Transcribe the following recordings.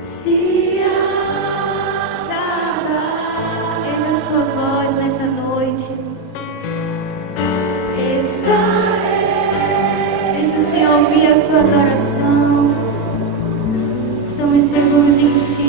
Se acabar, ergue a sua voz nessa noite. Deixa o Senhor ouvir a sua adoração. Estamos seguros em Ti.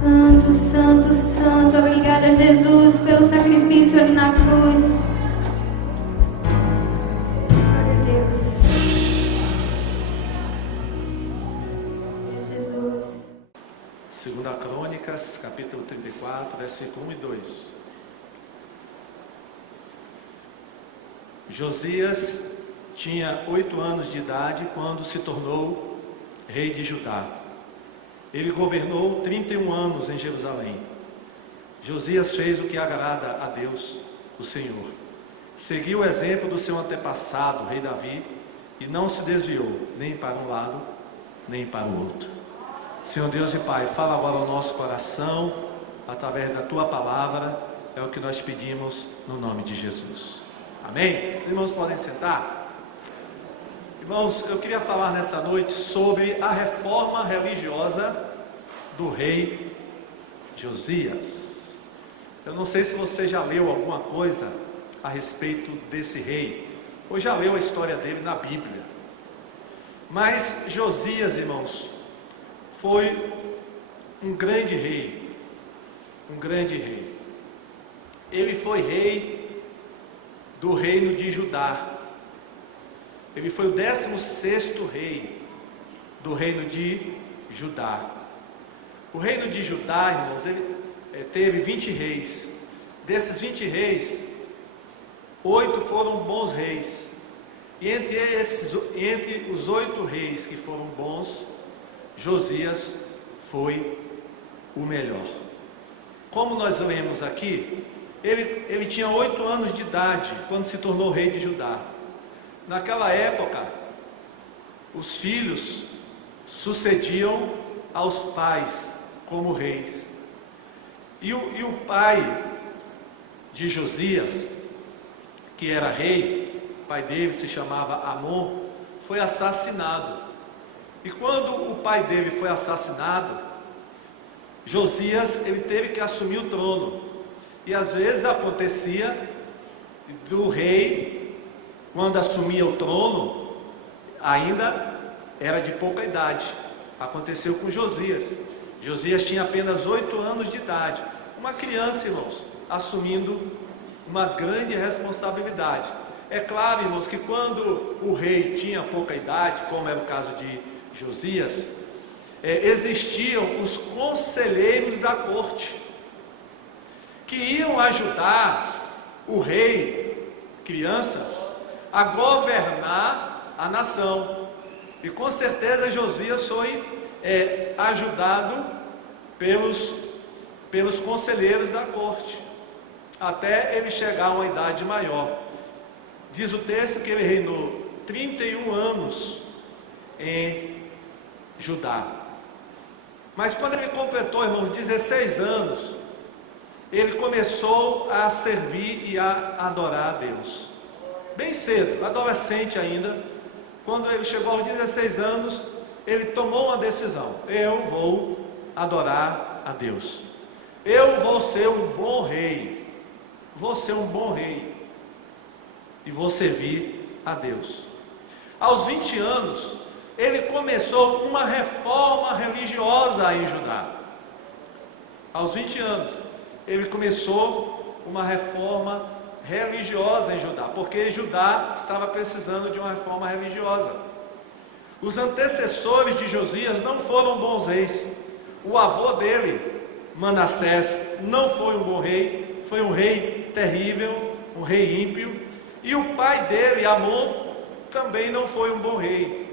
Santo, Santo, Santo, obrigada, Jesus, pelo sacrifício ali na cruz. Glória a Deus. Jesus. 2 Crônicas, capítulo 34, versículo 1 e 2. Josias tinha 8 anos de idade quando se tornou rei de Judá. Ele governou 31 anos em Jerusalém. Josias fez o que agrada a Deus, o Senhor. Seguiu o exemplo do seu antepassado, rei Davi, e não se desviou, nem para um lado, nem para o outro. Senhor Deus e Pai, fala agora ao nosso coração, através da Tua palavra, é o que nós pedimos no nome de Jesus. Amém? Irmãos, podem sentar? Irmãos, eu queria falar nessa noite sobre a reforma religiosa do rei Josias. Eu não sei se você já leu alguma coisa a respeito desse rei, ou já leu a história dele na Bíblia. Mas Josias, irmãos, foi um grande rei. Um grande rei. Ele foi rei do reino de Judá. Ele foi o 16º rei do reino de Judá. O reino de Judá, irmãos, ele teve 20 reis. Desses 20 reis, 8 foram bons reis. E entre os 8 reis que foram bons, Josias foi o melhor. Como nós lemos aqui, ele tinha 8 anos de idade quando se tornou rei de Judá. Naquela época, os filhos sucediam aos pais como reis. E o pai de Josias, que era rei, o pai dele se chamava Amon, foi assassinado. E quando o pai dele foi assassinado, Josias ele teve que assumir o trono. E às vezes acontecia do rei, quando assumia o trono, ainda era de pouca idade. Aconteceu com Josias. Josias tinha apenas 8 anos de idade. Uma criança, irmãos, assumindo uma grande responsabilidade. É claro, irmãos, que quando o rei tinha pouca idade, como era o caso de Josias, existiam os conselheiros da corte, que iam ajudar o rei, criança, a governar a nação. E com certeza Josias foi ajudado pelos conselheiros da corte, até ele chegar a uma idade maior. Diz o texto que ele reinou 31 anos em Judá. Mas quando ele completou, irmãos, 16 anos, ele começou a servir e a adorar a Deus. Bem cedo, adolescente ainda, quando ele chegou aos 16 anos, ele tomou uma decisão: eu vou adorar a Deus. Eu vou ser um bom rei. Vou ser um bom rei. E vou servir a Deus. Aos 20 anos, ele começou uma reforma religiosa em Judá. Aos 20 anos, ele começou uma reforma religiosa em Judá, porque Judá estava precisando de uma reforma religiosa. Os antecessores de Josias não foram bons reis. O avô dele, Manassés, não foi um bom rei, foi um rei terrível, um rei ímpio. E o pai dele, Amon, também não foi um bom rei.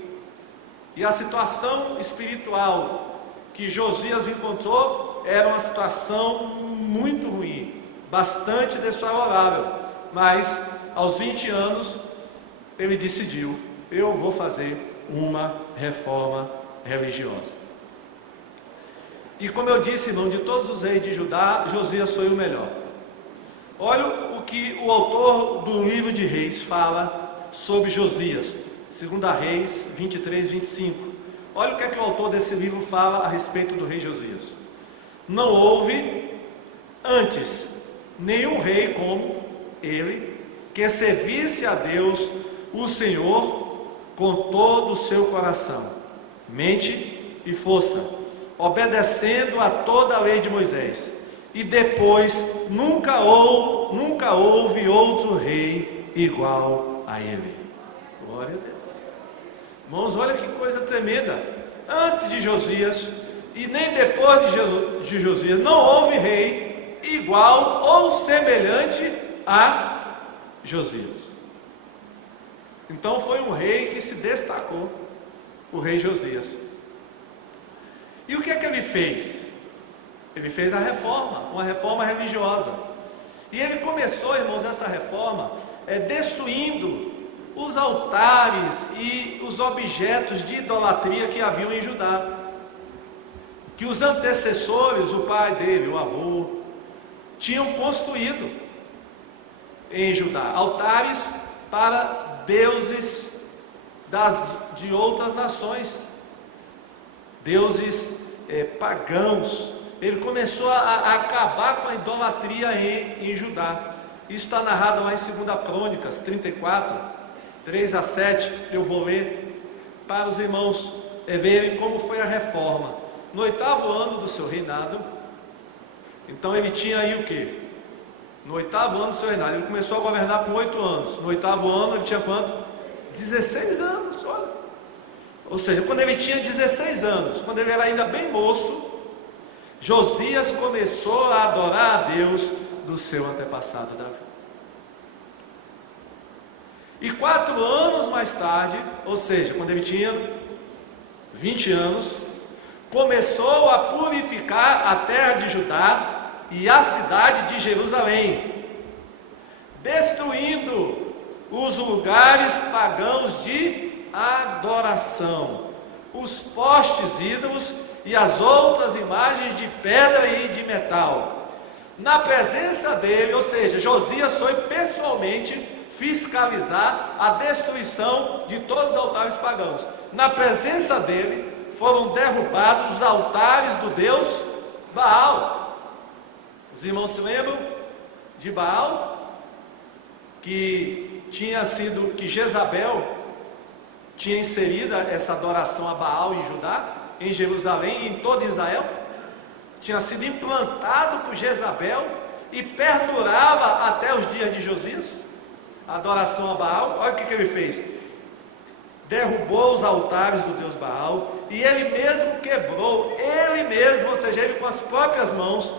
E a situação espiritual que Josias encontrou era uma situação muito ruim, bastante desfavorável. Mas aos 20 anos ele decidiu: eu vou fazer uma reforma religiosa. E como eu disse, irmão, de todos os reis de Judá, Josias foi o melhor. Olha o que o autor do livro de Reis fala sobre Josias, 2 Reis 23, 25. Olha o que é que o autor desse livro fala a respeito do rei Josias. Não houve antes nenhum rei como ele, que servisse a Deus, o Senhor, com todo o seu coração, mente e força, obedecendo a toda a lei de Moisés. E depois nunca houve outro rei igual a ele. Glória a Deus. Irmãos, olha que coisa tremenda. Antes de Josias e nem depois de Josias, não houve rei igual ou semelhante a Josias. Então foi um rei que se destacou, o rei Josias. E o que é que ele fez? Ele fez a reforma, uma reforma religiosa. E ele começou, irmãos, essa reforma destruindo os altares e os objetos de idolatria que haviam em Judá, que os antecessores, o pai dele, o avô, tinham construído em Judá, altares para deuses de outras nações, deuses pagãos. Ele começou a acabar com a idolatria em Judá. Isso está narrado lá em 2 Crônicas 34, 3 a 7, eu vou ler, para os irmãos verem como foi a reforma. No 8º ano do seu reinado, então ele tinha aí o quê? No 8º ano do seu reinado, ele começou a governar com 8 anos. No 8º ano ele tinha quanto? 16 anos, olha. Ou seja, quando ele tinha 16 anos, quando ele era ainda bem moço, Josias começou a adorar a Deus do seu antepassado Davi. E 4 anos mais tarde, ou seja, quando ele tinha 20 anos, começou a purificar a terra de Judá e a cidade de Jerusalém, destruindo os lugares pagãos de adoração, os postes ídolos e as outras imagens de pedra e de metal. Na presença dele, ou seja, Josias foi pessoalmente fiscalizar a destruição de todos os altares pagãos. Na presença dele foram derrubados os altares do deus Baal. Os irmãos se lembram de Baal? Que Jezabel tinha inserido essa adoração a Baal em Judá, em Jerusalém e em todo Israel. Tinha sido implantado por Jezabel e perdurava até os dias de Josias, a adoração a Baal. Olha o que ele fez: derrubou os altares do deus Baal, e ele mesmo quebrou, ou seja, ele com as próprias mãos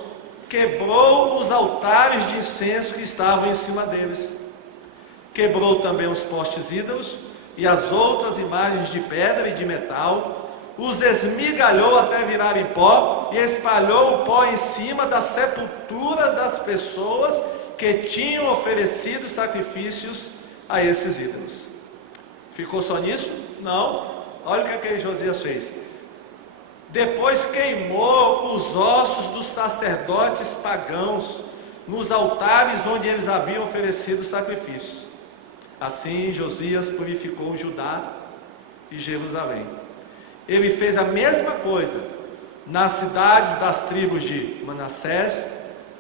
quebrou os altares de incenso que estavam em cima deles. Quebrou também os postes ídolos e as outras imagens de pedra e de metal, os esmigalhou até virarem pó, e espalhou o pó em cima das sepulturas das pessoas que tinham oferecido sacrifícios a esses ídolos. Ficou só nisso? Não. Olha o que aquele Josias fez. Depois queimou os ossos dos sacerdotes pagãos nos altares onde eles haviam oferecido sacrifícios. Assim Josias purificou Judá e Jerusalém. Ele fez a mesma coisa nas cidades das tribos de Manassés,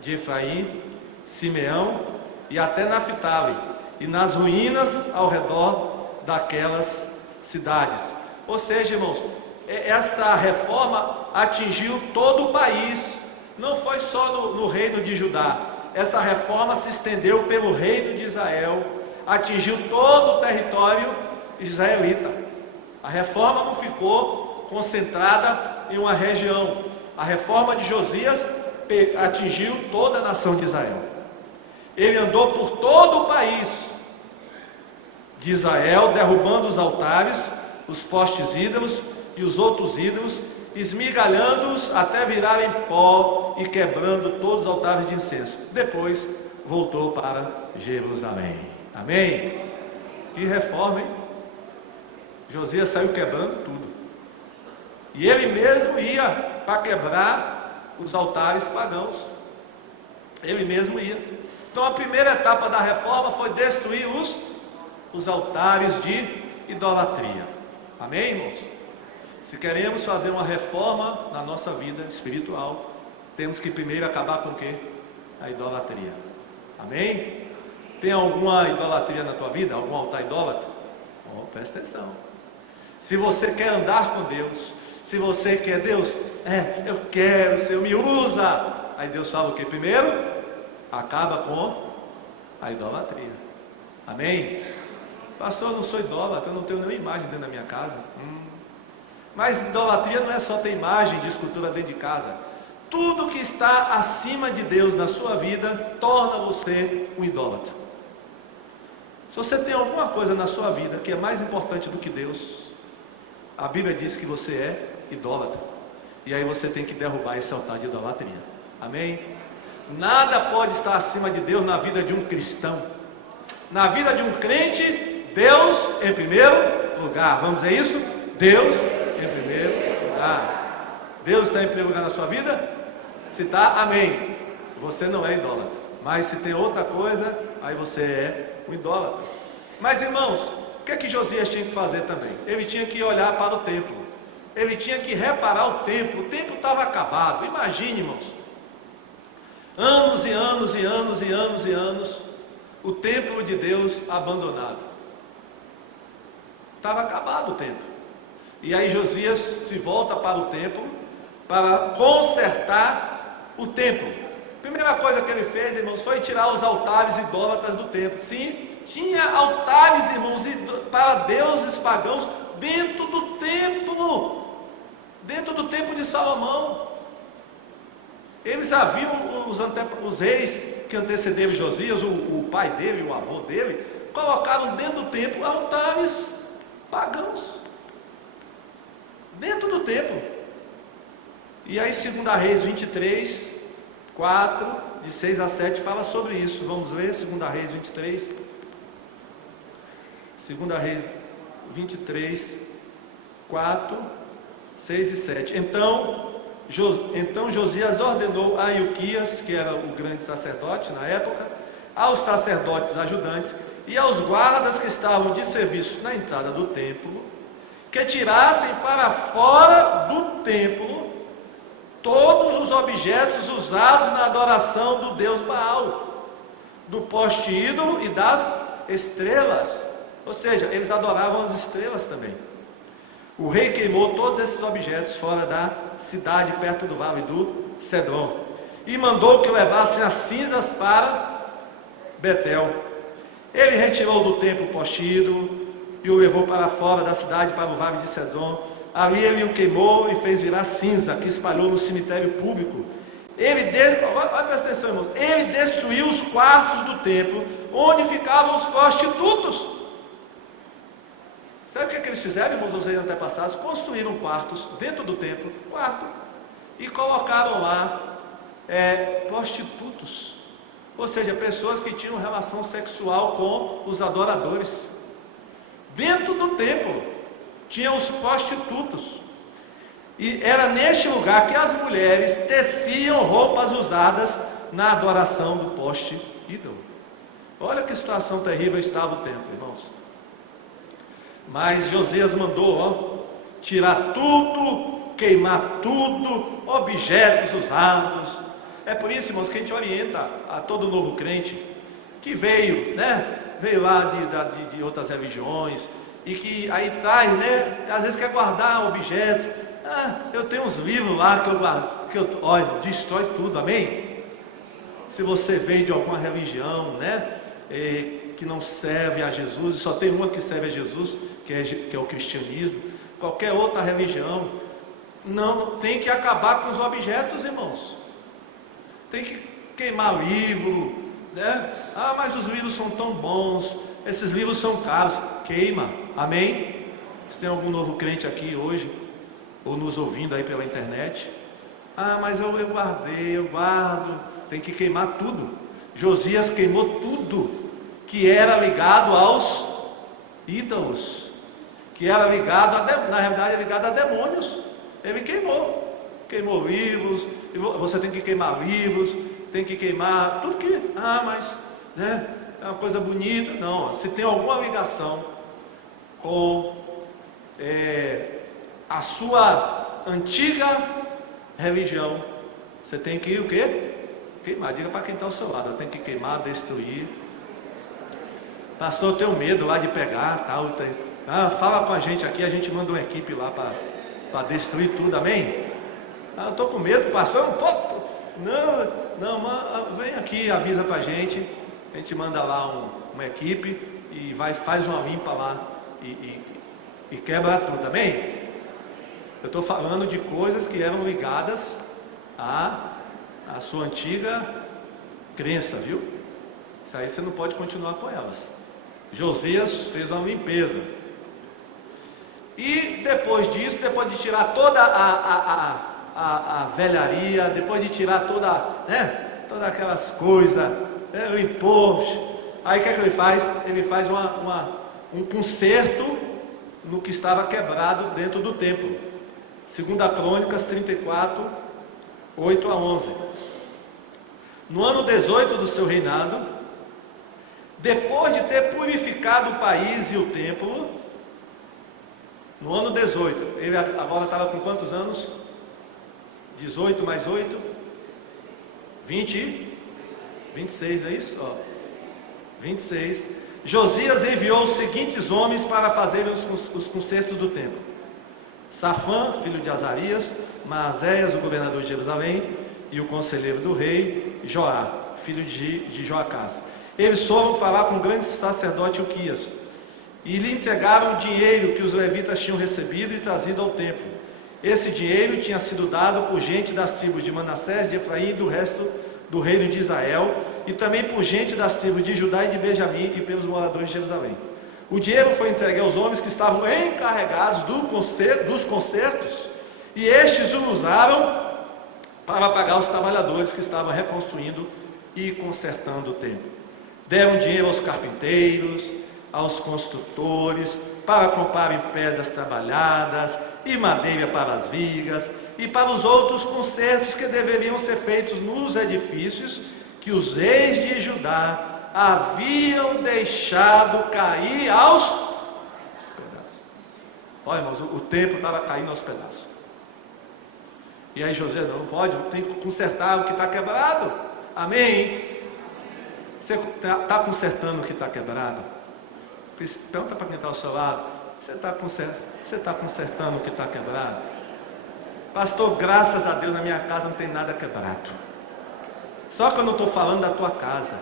de Efraim, Simeão e até Naphtali, e nas ruínas ao redor daquelas cidades. Ou seja, irmãos, essa reforma atingiu todo o país, não foi só no reino de Judá. Essa reforma se estendeu pelo reino de Israel, atingiu todo o território israelita. A reforma não ficou concentrada em uma região. A reforma de Josias atingiu toda a nação de Israel. Ele andou por todo o país de Israel, derrubando os altares, os postes ídolos e os outros ídolos, esmigalhando-os até virarem pó e quebrando todos os altares de incenso. Depois voltou para Jerusalém. Amém? Que reforma, hein? Josias saiu quebrando tudo. E ele mesmo ia para quebrar os altares pagãos. Ele mesmo ia. Então a primeira etapa da reforma foi destruir os altares de idolatria. Amém, irmãos? Se queremos fazer uma reforma na nossa vida espiritual, temos que primeiro acabar com o quê? A idolatria. Amém? Tem alguma idolatria na tua vida? Algum altar idólatra? Oh, presta atenção. Se você quer andar com Deus, se você quer Deus, eu quero, Senhor, me usa. Aí Deus fala o quê? Primeiro, acaba com a idolatria. Amém? Pastor, eu não sou idólatra, eu não tenho nenhuma imagem dentro da minha casa. Mas idolatria não é só ter imagem de escultura dentro de casa. Tudo que está acima de Deus na sua vida torna você um idólatra. Se você tem alguma coisa na sua vida que é mais importante do que Deus, a Bíblia diz que você é idólatra. E aí você tem que derrubar esse altar de idolatria. Amém? Nada pode estar acima de Deus na vida de um cristão. Na vida de um crente, Deus em primeiro lugar. Vamos dizer isso? Deus em primeiro lugar. Deus está em primeiro lugar na sua vida? Se está, amém. Você não é idólatra. Mas se tem outra coisa, aí você é um idólatra. Mas irmãos, o que é que Josias tinha que fazer também? Ele tinha que olhar para o templo. Ele tinha que reparar o templo. O templo estava acabado. Imagine, irmãos, anos e anos e anos e anos e anos, o templo de Deus abandonado. Estava acabado o templo. E aí Josias se volta para o templo para consertar o templo. Primeira coisa que ele fez, irmãos, foi tirar os altares idólatras do templo. Sim, tinha altares, irmãos, para deuses pagãos dentro do templo de Salomão. Eles haviam, os reis que antecederam Josias, o pai dele, o avô dele, colocaram dentro do templo altares pagãos. Dentro do templo. E aí 2 Reis 23, 4, de 6 a 7, fala sobre isso. Vamos ler 2 Reis 23. 2 Reis 23, 4, 6 e 7. Então Josias ordenou a Ilquias, que era o grande sacerdote na época, aos sacerdotes ajudantes e aos guardas que estavam de serviço na entrada do templo, que tirassem para fora do templo todos os objetos usados na adoração do Deus Baal, do poste ídolo e das estrelas. Ou seja, eles adoravam as estrelas também. O rei queimou todos esses objetos fora da cidade, perto do vale do Cedron, e mandou que levassem as cinzas para Betel. Ele retirou do templo o poste ídolo e o levou para fora da cidade, para o vale de Cedron. Ali ele o queimou e fez virar cinza, que espalhou no cemitério público. Olha, presta atenção, irmãos. Ele destruiu os quartos do templo, onde ficavam os prostitutos. Sabe o que eles fizeram, irmãos, os reis antepassados? Construíram quartos dentro do templo, e colocaram lá prostitutos. Ou seja, pessoas que tinham relação sexual com os adoradores. Dentro do templo tinha os prostitutos. E era neste lugar que as mulheres teciam roupas usadas na adoração do poste ídolo. Olha que situação terrível estava o templo, irmãos. Mas Josias mandou tirar tudo, queimar tudo, objetos usados. É por isso, irmãos, que a gente orienta a todo novo crente que veio lá de outras religiões, e que aí traz, às vezes quer guardar objetos. Eu tenho uns livros lá que eu guardo, olha, destrói tudo, amém? Se você veio de alguma religião, que não serve a Jesus, só tem uma que serve a Jesus, que é o cristianismo, qualquer outra religião, não tem que acabar com os objetos, irmãos. Tem que queimar livro, mas os livros são tão bons, esses livros são caros, queima, amém? Se tem algum novo crente aqui hoje, ou nos ouvindo aí pela internet, mas eu guardei, eu guardo, tem que queimar tudo. Josias queimou tudo que era ligado aos ídolos, que era ligado, na realidade é ligado a demônios. Ele queimou livros, e você tem que queimar livros, tem que queimar tudo que, mas é uma coisa bonita. Não, se tem alguma ligação com a sua antiga religião, você tem que o quê? Queimar. Diga para quem está ao seu lado, tem que queimar, destruir. Pastor, eu tenho medo lá de pegar, tal. Fala com a gente aqui, a gente manda uma equipe lá para destruir tudo, amém? Eu estou com medo, pastor, eu não posso. Não, vem aqui, avisa para a gente manda lá uma equipe e faz uma limpa lá e quebra tudo, amém? Eu estou falando de coisas que eram ligadas à sua antiga crença, viu? Isso aí você não pode continuar com elas. Josias fez uma limpeza. E depois disso, depois de tirar toda a velharia, depois de tirar todas aquelas coisas, limpou. Aí o que é que ele faz? Ele faz um conserto no que estava quebrado dentro do templo. 2 Crônicas 34, 8 a 11. No ano 18 do seu reinado, depois de ter purificado o país e o templo, no ano 18, ele agora estava com quantos anos? 18 mais 8? 26, é isso? 26. Josias enviou os seguintes homens para fazerem os concertos do templo: Safã, filho de Azarias, Maazéias, o governador de Jerusalém, e o conselheiro do rei, Joá, filho de Joacás. Eles foram falar com o grande sacerdote Ilquias, e lhe entregaram o dinheiro que os levitas tinham recebido e trazido ao templo. Esse dinheiro tinha sido dado por gente das tribos de Manassés, de Efraim e do resto do reino de Israel, e também por gente das tribos de Judá e de Benjamim e pelos moradores de Jerusalém. O dinheiro foi entregue aos homens que estavam encarregados dos concertos, e estes o usaram para pagar os trabalhadores que estavam reconstruindo e consertando o templo. Deram dinheiro aos carpinteiros, aos construtores, para comprarem pedras trabalhadas e madeira para as vigas, e para os outros concertos que deveriam ser feitos nos edifícios que os reis de Judá haviam deixado cair aos pedaços. Olha, irmãos, o templo estava caindo aos pedaços. E aí José, não pode, tem que consertar o que está quebrado. Amém? Você está consertando o que está quebrado? Pergunta para quem está ao seu lado: você está consertando o que está quebrado? Pastor, graças a Deus na minha casa não tem nada quebrado. Só que eu não estou falando da tua casa,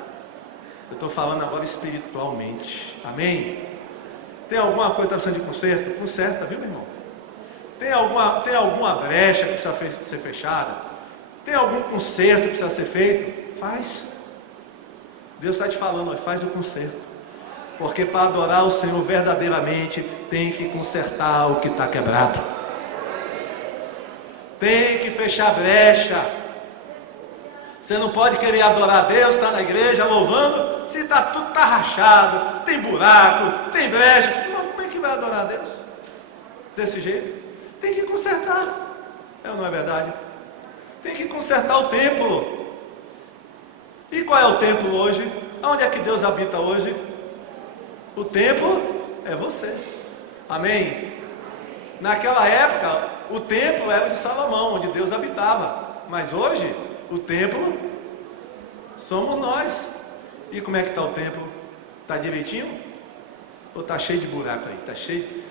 eu estou falando agora espiritualmente. Amém? Tem alguma coisa que está precisando de conserto? Conserta, viu, meu irmão? Tem alguma brecha que precisa ser fechada? Tem algum conserto que precisa ser feito? Faz. Deus está te falando, faz o conserto. Porque para adorar o Senhor verdadeiramente, tem que consertar o que está quebrado. Tem que fechar brecha. Você não pode querer adorar a Deus, está na igreja louvando, se tudo está rachado, tem buraco, tem brecha. Irmão, como é que vai adorar a Deus? Desse jeito? Tem que consertar. É ou não é verdade? Tem que consertar o templo. E qual é o templo hoje? Onde é que Deus habita hoje? O templo é você. Amém? Naquela época, o templo era o de Salomão, onde Deus habitava. Mas hoje, o templo somos nós. E como é que está o templo? Está direitinho? Ou está cheio de buraco aí? Está cheio de...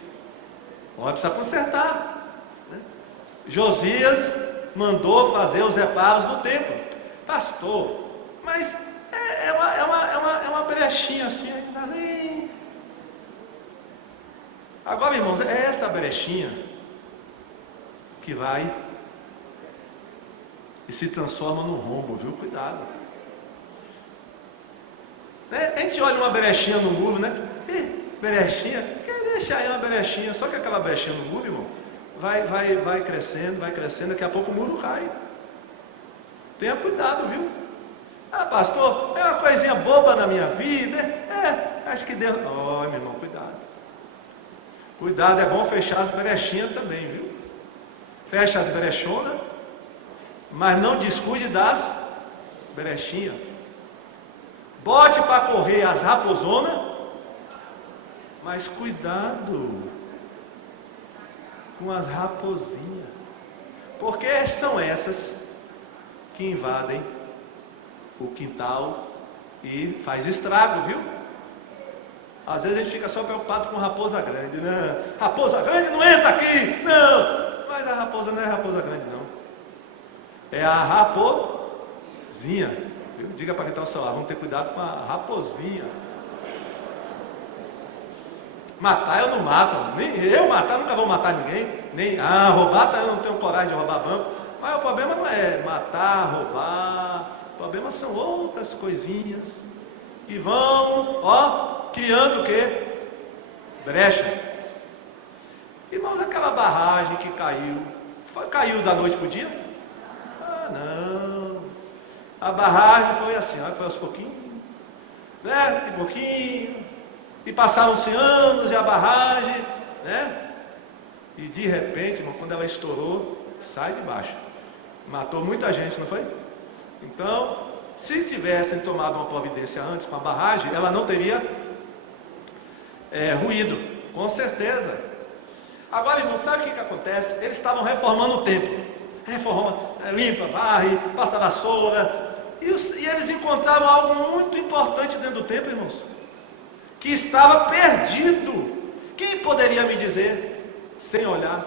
Olha, precisa consertar, né? Josias mandou fazer os reparos no templo. Pastor, mas é uma brechinha assim, aí não dá nem... Agora, irmãos, é essa brechinha que vai e se transforma num rombo, viu? Cuidado. Né? A gente olha uma brechinha no muro, né? Brechinha, quer deixar aí uma brechinha, só que aquela brechinha no muro, irmão, vai crescendo, daqui a pouco o muro cai. Tenha cuidado, viu? Ah, pastor, é uma coisinha boba na minha vida, acho que Deus... Oh, meu irmão, cuidado. Cuidado, é bom fechar as brechinhas também, viu? Fecha as brechonas, mas não descuide das brechinhas. Bote para correr as raposonas, mas cuidado com as raposinhas, porque são essas que invadem o quintal e faz estrago, viu? Às vezes a gente fica só preocupado com raposa grande, né? Raposa grande não entra aqui, não! Mas a raposa não é raposa grande, não. É a raposinha, viu? Diga para quem está ao seu lado, vamos ter cuidado com a raposinha. Matar eu não mato, nem eu matar, nunca vou matar ninguém, nem, roubar eu não tenho coragem de roubar banco, mas o problema não é matar, roubar, o problema são outras coisinhas, que vão, criando o quê? Brecha. Irmãos, aquela barragem que caiu da noite para o dia? Não, a barragem foi assim, foi aos pouquinhos, né, de pouquinho, e passaram-se anos e a barragem, né? E de repente, irmão, quando ela estourou, sai de baixo. Matou muita gente, não foi? Então, se tivessem tomado uma providência antes com a barragem, ela não teria ruído, com certeza. Agora, irmão, sabe o que acontece? Eles estavam reformando o templo. Limpa, varre, passa vassoura. E eles encontraram algo muito importante dentro do templo, irmãos, que estava perdido. Quem poderia me dizer, sem olhar?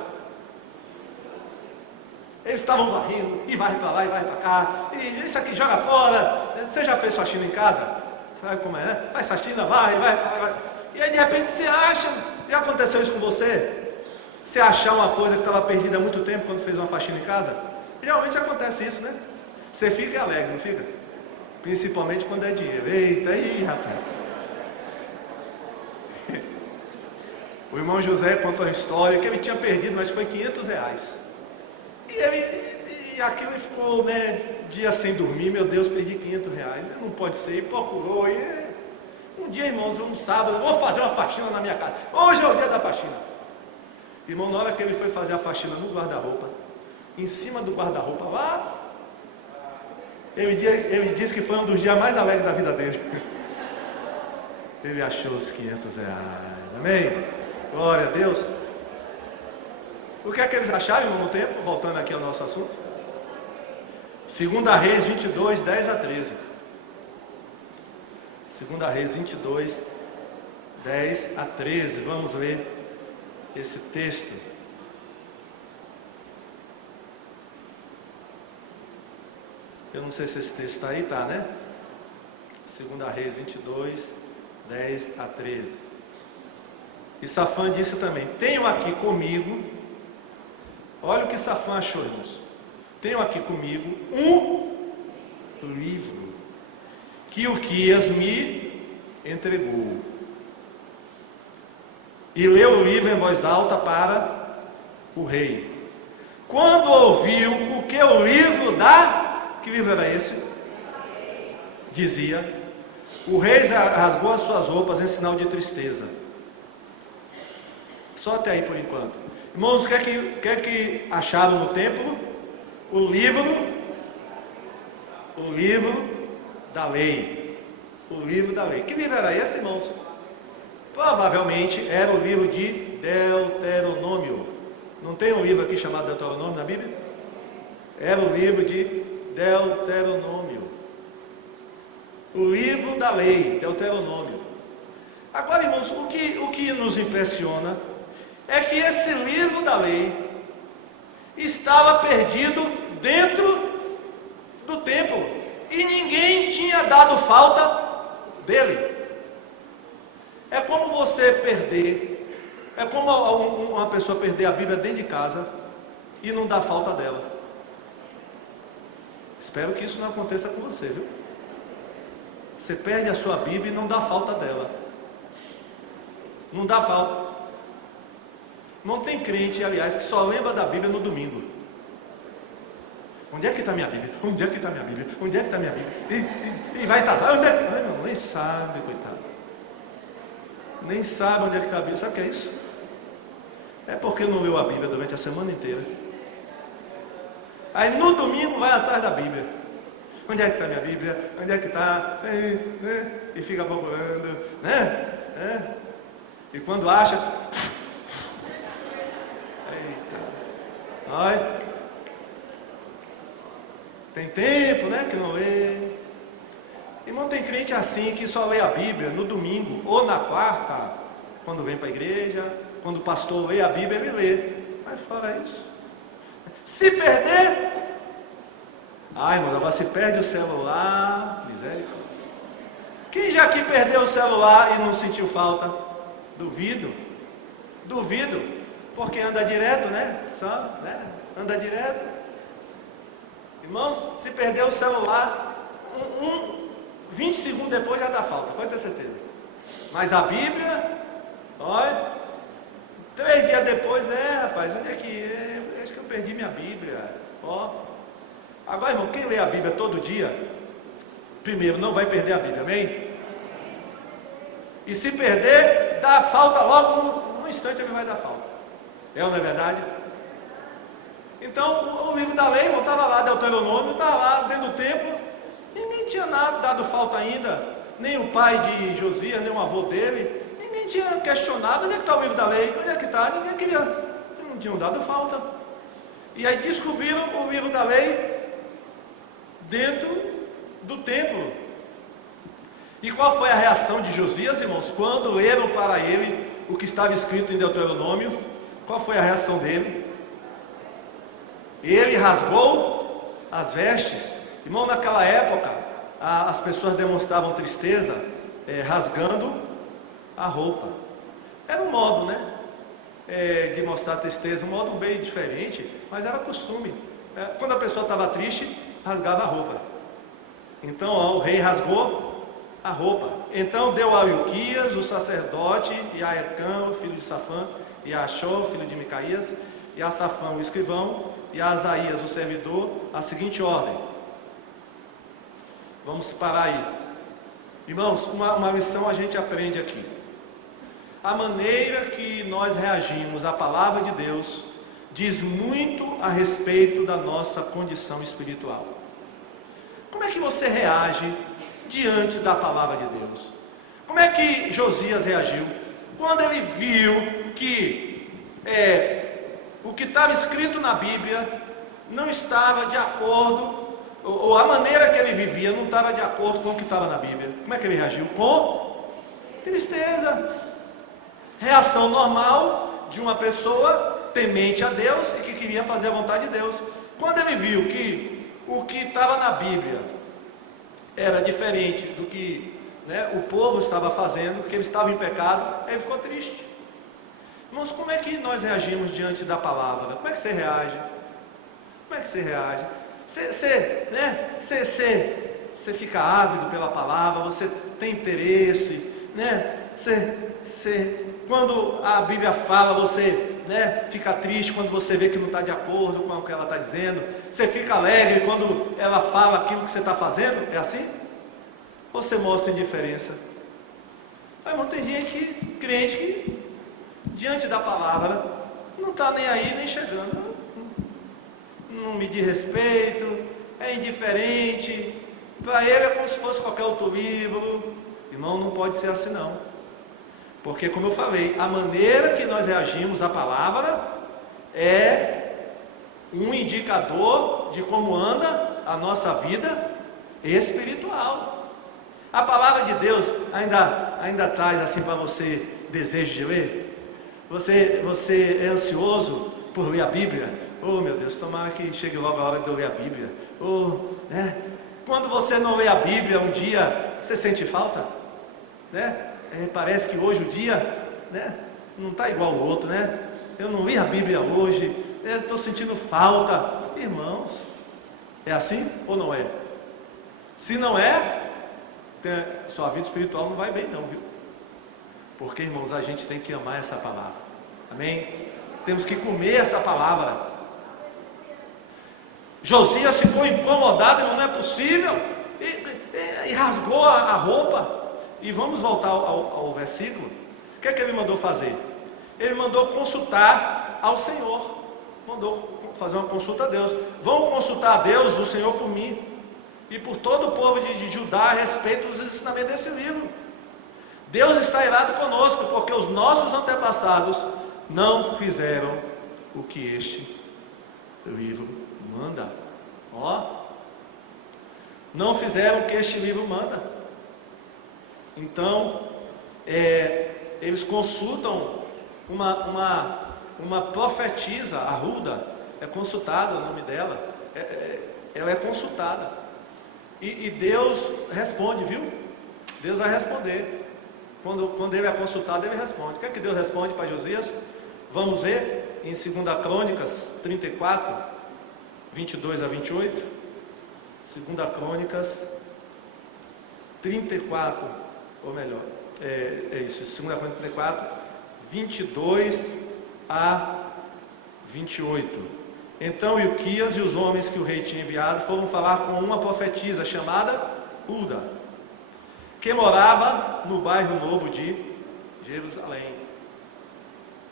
Eles estavam varrendo, e varre para lá, e varre para cá, e isso aqui joga fora. Você já fez faxina em casa? Sabe como é, né? Faz faxina, vai. E aí de repente você acha, já aconteceu isso com você? Você achar uma coisa que estava perdida há muito tempo quando fez uma faxina em casa? Realmente acontece isso, né? Você fica alegre, não fica? Principalmente quando é dinheiro. Eita, aí rapaz. O irmão José conta uma história que ele tinha perdido, mas foi R$500. E aquilo ficou, né, dia sem dormir. Meu Deus, perdi R$500. Não pode ser. E procurou. Um dia, irmãos, um sábado, vou fazer uma faxina na minha casa. Hoje é o dia da faxina. Irmão, na hora que ele foi fazer a faxina no guarda-roupa, em cima do guarda-roupa lá, ele disse que foi um dos dias mais alegres da vida dele. Ele achou os R$500. Amém? Glória a Deus. O que é que eles acharam, irmão, no tempo? Voltando aqui ao nosso assunto. 2 Reis 22, 10 a 13. 2 Reis 22, 10 a 13. Vamos ler esse texto. Eu não sei se esse texto está aí, tá, né? 2 Reis 22, 10 a 13. E Safã disse também: tenho aqui comigo, olha o que Safã achou, irmãos. Tenho aqui comigo um livro que Uquias me entregou. E leu o livro em voz alta para o rei. Quando ouviu o que o livro dá, que livro era esse? Dizia: o rei rasgou as suas roupas em sinal de tristeza. Só até aí por enquanto. Irmãos, o que é que acharam no templo? O livro da lei. O livro da lei. Que livro era esse, irmãos? Provavelmente era o livro de Deuteronômio. Não tem um livro aqui chamado Deuteronômio na Bíblia? Era o livro de Deuteronômio. O livro da lei, Deuteronômio. Agora, irmãos, o que nos impressiona é que esse livro da lei estava perdido dentro do templo e ninguém tinha dado falta dele. É como você perder, é como uma pessoa perder a Bíblia dentro de casa e não dar falta dela. Espero que isso não aconteça com você, viu? Você perde a sua Bíblia e não dá falta dela. Não dá falta. Não tem crente, aliás, que só lembra da Bíblia no domingo. Onde é que está minha Bíblia? Onde é que está minha Bíblia? Onde é que está minha Bíblia? E vai estar. Onde é que... Ai, meu, nem sabe, coitado. Nem sabe onde é que está a Bíblia. Sabe o que é isso? É porque não leu a Bíblia durante a semana inteira. Aí no domingo vai atrás da Bíblia. Onde é que está minha Bíblia? Onde é que está? E fica procurando, né? E quando acha... Eita! Olha! Tem tempo, né, que não lê. Irmão, tem crente assim que só lê a Bíblia no domingo ou na quarta, quando vem para a igreja, quando o pastor lê a Bíblia, ele lê. Mas fora isso, se perder, ai, irmão, agora se perde o celular, misericórdia. Quem já aqui perdeu o celular e não sentiu falta? Duvido, porque anda direto, né? Anda direto. Irmãos, se perder o celular, 20 segundos depois já dá falta, pode ter certeza. Mas a Bíblia, olha, 3 dias depois, rapaz, onde é que é? Acho que eu perdi minha Bíblia. Ó. Agora, irmão, quem lê a Bíblia todo dia, primeiro, não vai perder a Bíblia, amém? E se perder, dá falta logo, no instante ele vai dar falta. É ou não é verdade? Então, o livro da lei, irmão, estava lá, Deuteronômio, estava lá dentro do templo, ninguém tinha dado falta ainda, nem o pai de Josias, nem o avô dele, ninguém tinha questionado, onde é que está o livro da lei, onde é que está, ninguém queria, não tinham dado falta. E aí descobriram o livro da lei dentro do templo. E qual foi a reação de Josias, irmãos, quando leram para ele o que estava escrito em Deuteronômio? Qual foi a reação dele? Ele rasgou as vestes. Irmão, naquela época, as pessoas demonstravam tristeza, rasgando a roupa. Era um modo, né? De mostrar tristeza, um modo bem diferente, mas era costume. Quando a pessoa estava triste, rasgava a roupa. Então, o rei rasgou a roupa. Então, deu a Ilquias, o sacerdote, e a Ecã, o filho de Safã, e a Achó, filho de Micaías, e a Safã, o escrivão, e a Asaías, o servidor, a seguinte ordem. Vamos parar aí. Irmãos, uma lição a gente aprende aqui. A maneira que nós reagimos à palavra de Deus diz muito a respeito da nossa condição espiritual. Como é que você reage diante da palavra de Deus? Como é que Josias reagiu quando ele viu que o que estava escrito na Bíblia não estava de acordo, ou a maneira que ele vivia não estava de acordo com o que estava na Bíblia? Como é que ele reagiu? Com tristeza. Reação normal de uma pessoa temente a Deus e que queria fazer a vontade de Deus. Quando ele viu que o que estava na Bíblia era diferente do que o povo estava fazendo, que ele estava em pecado, ele ficou triste. Irmãos, como é que nós reagimos diante da palavra? Como é que você reage? Como é que você reage? Você fica ávido pela palavra, você tem interesse, quando a Bíblia fala, você fica triste quando você vê que não está de acordo com o que ela está dizendo. Você fica alegre quando ela fala aquilo que você está fazendo. É assim? Ou você mostra indiferença? Irmão, tem gente crente que diante da palavra não está nem aí, nem chegando. Não me diz respeito, é indiferente. Para ele é como se fosse qualquer outro livro. Irmão, não pode ser assim não. Porque, como eu falei, a maneira que nós reagimos à palavra é um indicador de como anda a nossa vida espiritual. A palavra de Deus ainda traz assim para você desejo de ler. Você é ansioso por ler a Bíblia? Oh meu Deus, tomara que chegue logo a hora de eu ler a Bíblia. Quando você não lê a Bíblia um dia, você sente falta? Parece que hoje o dia não está igual ao outro, Eu não li a Bíblia hoje, estou sentindo falta. Irmãos, é assim ou não é? Se não é, sua vida espiritual não vai bem não, viu? Porque, irmãos, a gente tem que amar essa palavra, amém? Temos que comer essa palavra. Josias ficou incomodado, não é possível, e rasgou a roupa. E vamos voltar ao versículo. O que é que ele mandou fazer? Ele mandou consultar ao Senhor, mandou fazer uma consulta a Deus. Vamos consultar a Deus, o Senhor, por mim e por todo o povo de Judá a respeito dos ensinamentos desse livro. Deus está irado conosco, porque os nossos antepassados não fizeram o que este livro manda. Não fizeram o que este livro manda. Então, eles consultam uma profetisa, a Hulda, é consultada, o nome dela, ela é consultada, e Deus responde, viu? Deus vai responder. Quando ele é consultado, ele responde. O que é que Deus responde para Josias? Vamos ver em 2 Crônicas 34, 22 a 28. 2 Crônicas 34, ou melhor, isso, 2 Crônicas 34, 22 a 28. Então Ilquias e os homens que o rei tinha enviado foram falar com uma profetisa chamada Hulda, que morava no bairro novo de Jerusalém.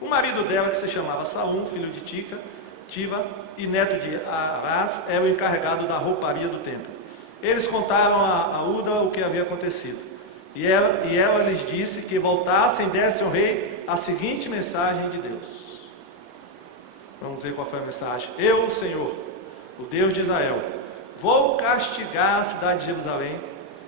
O marido dela, que se chamava Saum, filho de Tiva e neto de Arás, era o encarregado da rouparia do templo. Eles contaram a Hulda o que havia acontecido, e ela lhes disse que voltassem e dessem ao rei a seguinte mensagem de Deus. Vamos ver qual foi a mensagem. Eu, o Senhor, o Deus de Israel, vou castigar a cidade de Jerusalém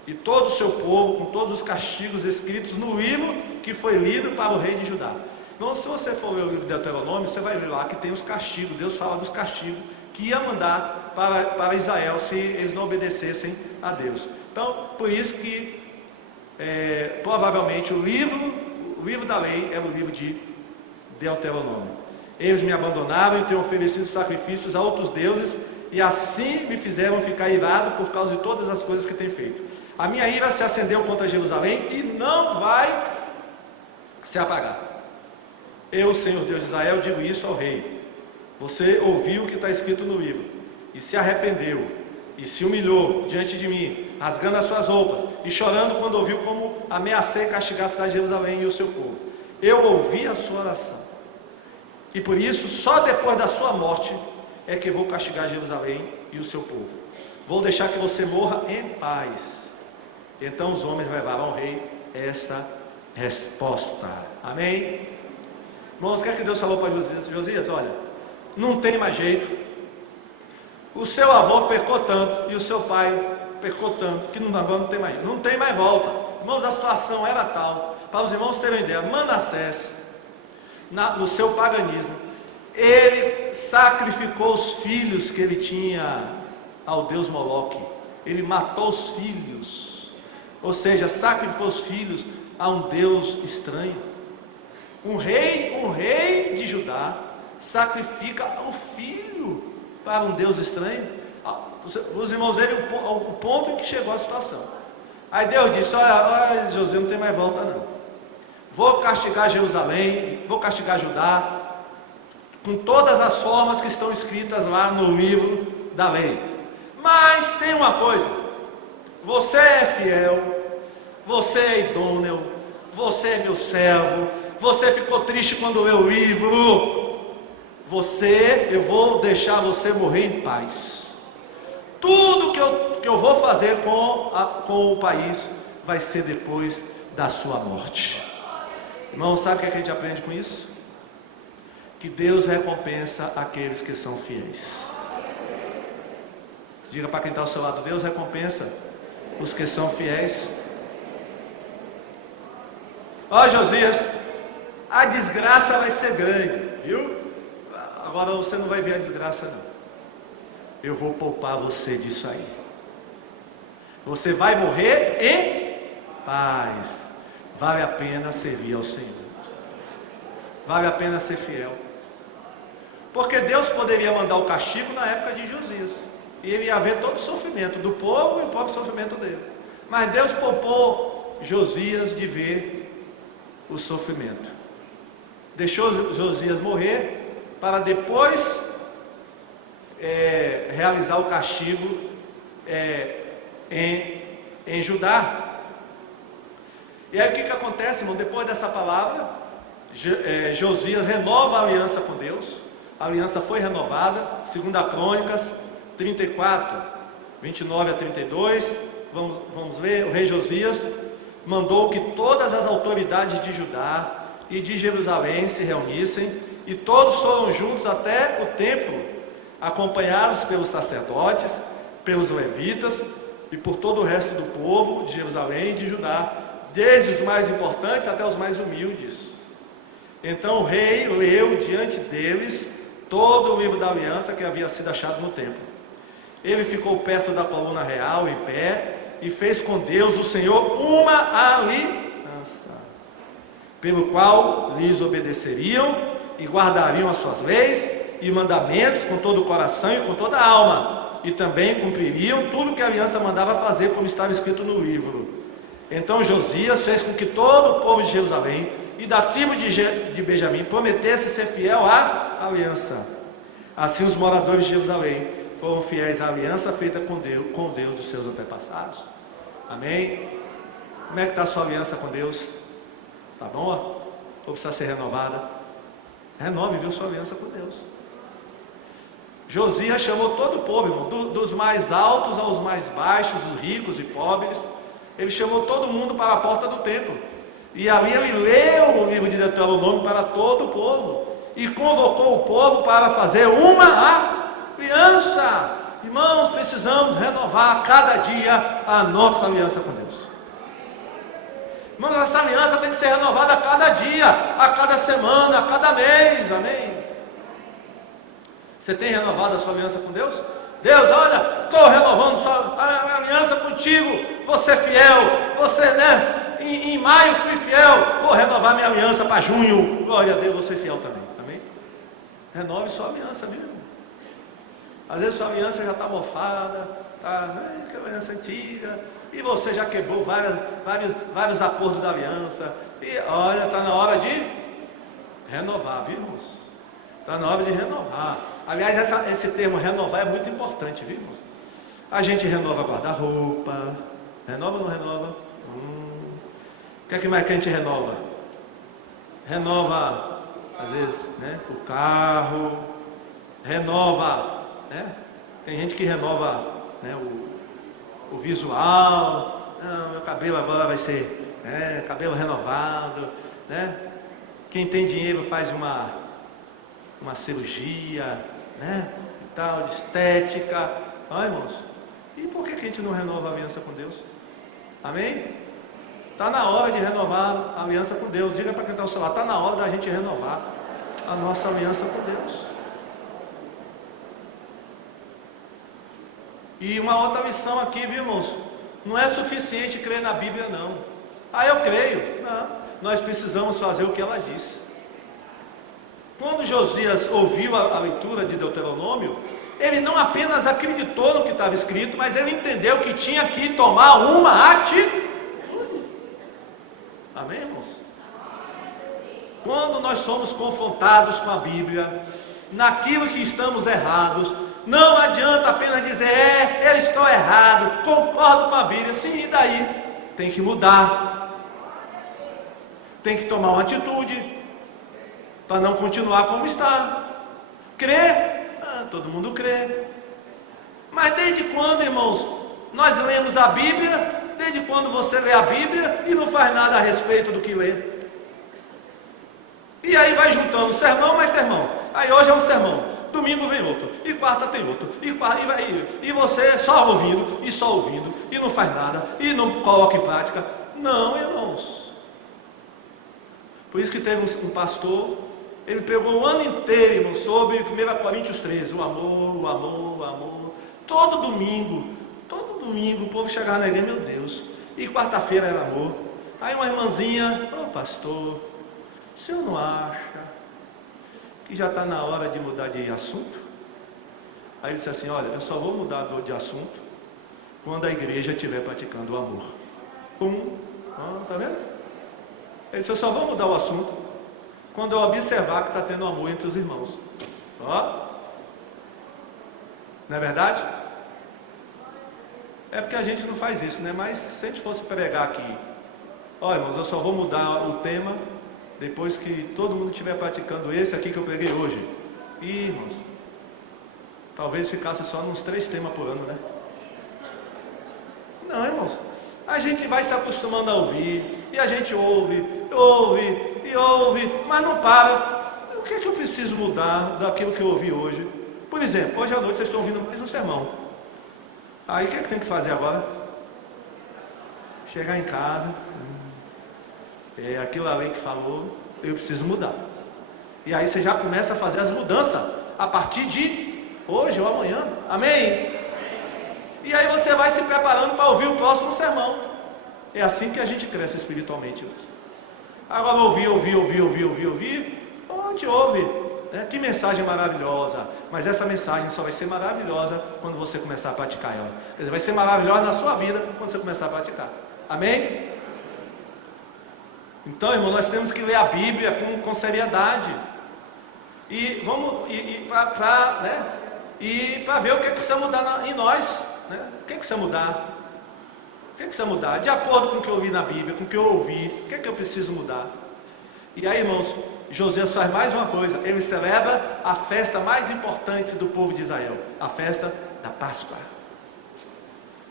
e todo o seu povo com todos os castigos escritos no livro que foi lido para o rei de Judá. Então, se você for ler o livro de Deuteronômio, você vai ver lá que tem os castigos. Deus fala dos castigos que ia mandar para Israel se eles não obedecessem a Deus. Então, por isso que provavelmente o livro da lei era o livro de Deuteronômio. Eles me abandonaram e têm oferecido sacrifícios a outros deuses, e assim me fizeram ficar irado por causa de todas as coisas que têm feito. A minha ira se acendeu contra Jerusalém e não vai se apagar. Eu, Senhor Deus de Israel, digo isso ao rei. Você ouviu o que está escrito no livro, e se arrependeu, e se humilhou diante de mim, rasgando as suas roupas, e chorando quando ouviu como ameacei castigar a cidade de Jerusalém e o seu povo. Eu ouvi a sua oração, e por isso, só depois da sua morte, é que vou castigar Jerusalém e o seu povo. Vou deixar que você morra em paz. Então os homens levaram ao rei essa resposta. Amém? Irmãos, o que é que Deus falou para Josias? Josias, olha, não tem mais jeito. O seu avô pecou tanto e o seu pai pecou tanto que agora não tem mais volta. Irmãos, a situação era tal, para os irmãos terem ideia, Manassés, no seu paganismo, ele sacrificou os filhos que ele tinha ao deus Moloque. Ele matou os filhos, ou seja, sacrificou os filhos a um deus estranho. Um rei de Judá sacrifica o filho para um deus estranho. Os irmãos verem o ponto em que chegou a situação. Aí Deus disse: olha, José, não tem mais volta não. Vou castigar Jerusalém, vou castigar Judá, com todas as formas que estão escritas lá no livro da lei. Mas tem uma coisa: você é fiel, você é idôneo, você é meu servo, você ficou triste quando leu o livro, eu vou deixar você morrer em paz. Tudo que eu vou fazer com o país vai ser depois da sua morte. Irmão, sabe o que a gente aprende com isso? Que Deus recompensa aqueles que são fiéis. Diga para quem está ao seu lado: Deus recompensa os que são fiéis. Ó Josias, a desgraça vai ser grande, viu? Agora você não vai ver a desgraça não. Eu vou poupar você disso aí. Você vai morrer em paz. Vale a pena servir ao Senhor. Vale a pena ser fiel. Porque Deus poderia mandar o castigo na época de Josias. E ele ia ver todo o sofrimento do povo e o próprio sofrimento dele. Mas Deus poupou Josias de ver o sofrimento. Deixou Josias morrer para depois realizar o castigo em Judá. E aí o que acontece, irmão? Depois dessa palavra, Josias renova a aliança com Deus. A aliança foi renovada. 2 Crônicas 34, 29 a 32. Vamos ler. O rei Josias mandou que todas as autoridades de Judá e de Jerusalém se reunissem, e todos foram juntos até o templo, acompanhados pelos sacerdotes, pelos levitas e por todo o resto do povo de Jerusalém e de Judá, desde os mais importantes até os mais humildes. Então o rei leu diante deles todo o livro da aliança que havia sido achado no templo. Ele ficou perto da coluna real, em pé, e fez com Deus, o Senhor, uma aliança, pelo qual lhes obedeceriam e guardariam as suas leis e mandamentos com todo o coração e com toda a alma, e também cumpririam tudo que a aliança mandava fazer, como estava escrito no livro. Então Josias fez com que todo o povo de Jerusalém e da tribo de Benjamim prometesse ser fiel à aliança. Assim os moradores de Jerusalém foram fiéis à aliança feita com Deus dos seus antepassados. Amém? Como é que está a sua aliança com Deus? Está boa? Ou precisa ser renovada? Renove, viu, sua aliança com Deus. Josias chamou todo o povo, irmão, dos mais altos aos mais baixos, os ricos e pobres. Ele chamou todo mundo para a porta do templo. E ali ele leu o livro de Deuteronômio para todo o povo. E convocou o povo para fazer uma aliança. Irmãos, precisamos renovar a cada dia a nossa aliança com Deus. Irmãos, essa aliança tem que ser renovada a cada dia, a cada semana, a cada mês. Amém? Você tem renovado a sua aliança com Deus? Deus, olha, estou renovando a aliança contigo. Você é fiel. Você, em maio fui fiel. Vou renovar minha aliança para junho. Glória a Deus, você é fiel também. Amém? Renove sua aliança, viu? Às vezes sua aliança já está mofada, que aliança antiga, e você já quebrou vários acordos da aliança, e olha, está na hora de renovar, viu, irmãos? Está na hora de renovar. Aliás, esse termo renovar é muito importante, viu, irmãos? A gente renova guarda-roupa, renova ou não renova? O que é que mais que a gente renova? Renova, às vezes, o carro, renova. Tem gente que renova o visual. Meu cabelo agora vai ser cabelo renovado. Quem tem dinheiro faz uma cirurgia e tal, de estética. Olha, irmãos, e por que a gente não renova a aliança com Deus? Amém? Está na hora de renovar a aliança com Deus. Diga para quem está ao seu lado: está na hora da gente renovar a nossa aliança com Deus. E uma outra lição aqui, viu, irmãos? Não é suficiente crer na Bíblia, não. Eu creio. Não. Nós precisamos fazer o que ela disse. Quando Josias ouviu a leitura de Deuteronômio, ele não apenas acreditou no que estava escrito, mas ele entendeu que tinha que tomar uma atitude. Amém, irmãos? Quando nós somos confrontados com a Bíblia, naquilo que estamos errados, não adianta apenas dizer: eu estou errado, concordo com a Bíblia. Sim, e daí? Tem que mudar. Tem que tomar uma atitude para não continuar como está. Crê? Todo mundo crê. Mas desde quando, irmãos, nós lemos a Bíblia? Desde quando você lê a Bíblia e não faz nada a respeito do que lê? E aí vai juntando sermão mais sermão. Aí hoje é um sermão, domingo vem outro, e quarta tem outro, e você só ouvindo, e não faz nada, e não coloca em prática. Não, irmãos. Por isso que teve um pastor, ele pegou o ano inteiro, irmãos, sobre 1 Coríntios 13, o amor, o amor, o amor. Todo domingo o povo chegava na igreja, meu Deus, e quarta-feira era amor. Aí uma irmãzinha, pastor, o senhor não acha que já está na hora de mudar de assunto? Aí ele disse assim, olha, eu só vou mudar de assunto quando a igreja estiver praticando o amor. Tá vendo? Ele disse, eu só vou mudar o assunto quando eu observar que está tendo amor entre os irmãos. Não é verdade? É porque a gente não faz isso, né? Mas se a gente fosse pregar aqui, irmãos, eu só vou mudar o tema depois que todo mundo estiver praticando esse aqui que eu preguei hoje. E, irmãos, talvez ficasse só nos 3 temas por ano, né? Não, irmãos, a gente vai se acostumando a ouvir, e a gente ouve, mas não para. O que é que eu preciso mudar daquilo que eu ouvi hoje? Por exemplo, hoje à noite vocês estão ouvindo mais um sermão. Aí o que é que tem que fazer agora? Chegar em casa, aquilo ali que falou, eu preciso mudar. E aí você já começa a fazer as mudanças a partir de hoje ou amanhã. Amém? E aí você vai se preparando para ouvir o próximo sermão. É assim que a gente cresce espiritualmente. Agora ouvir, a gente ouve. Que mensagem maravilhosa. Mas essa mensagem só vai ser maravilhosa quando você começar a praticar ela. Quer dizer, vai ser maravilhosa na sua vida quando você começar a praticar. Amém? Então, irmão, nós temos que ler a Bíblia com seriedade. E vamos para ver o que precisa mudar em nós. Né? O que precisa mudar? O que precisa mudar? De acordo com o que eu ouvi na Bíblia, com o que eu ouvi, o que eu preciso mudar? E aí, irmãos, Josias faz mais uma coisa, ele celebra a festa mais importante do povo de Israel, a festa da Páscoa.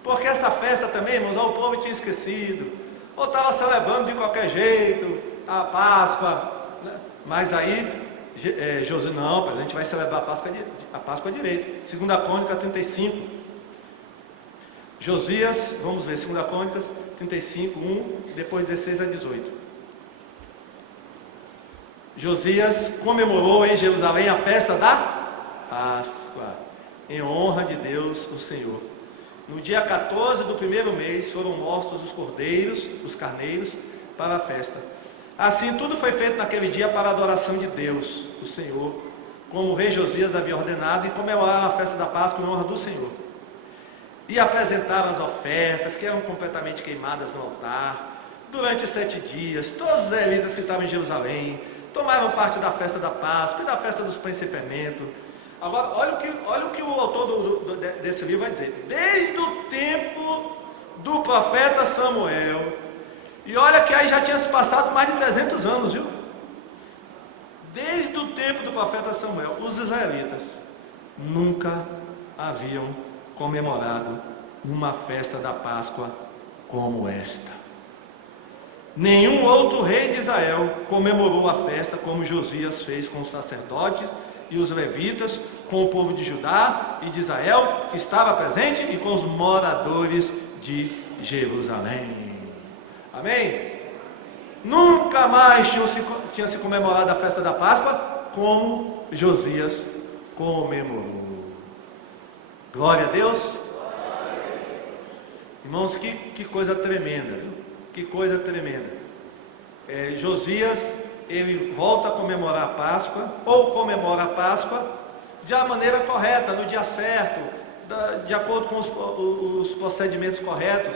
Porque essa festa também, irmãos, o povo tinha esquecido, ou estava celebrando de qualquer jeito, a Páscoa, né? Mas aí, Josias, não, a gente vai celebrar a Páscoa direito. 2 Crônicas 35. Josias, vamos ver, 2 Crônicas 35, 1, depois 16 a 18. Josias comemorou em Jerusalém a festa da Páscoa, em honra de Deus, o Senhor. No dia 14 do primeiro mês foram mortos os carneiros, para a festa. Assim, tudo foi feito naquele dia para a adoração de Deus, o Senhor, como o rei Josias havia ordenado, e comemoraram a festa da Páscoa em honra do Senhor. E apresentaram as ofertas, que eram completamente queimadas no altar. Durante 7 dias, todos os israelitas que estavam em Jerusalém tomaram parte da festa da Páscoa e da festa dos pães sem fermento. Agora, olha o que o autor desse livro vai dizer. Desde o tempo do profeta Samuel, e olha que aí já tinha se passado mais de 300 anos, viu? Desde o tempo do profeta Samuel, os israelitas nunca haviam comemorado uma festa da Páscoa como esta. Nenhum outro rei de Israel comemorou a festa como Josias fez com os sacerdotes e os levitas, com o povo de Judá e de Israel que estava presente e com os moradores de Jerusalém. Amém? Nunca mais tinha se comemorado a festa da Páscoa como Josias comemorou. Glória a Deus. Irmãos, que coisa tremenda, viu? Que coisa tremenda. Josias, ele volta a comemorar a Páscoa, ou comemora a Páscoa de uma maneira correta, no dia certo, de acordo com os procedimentos corretos,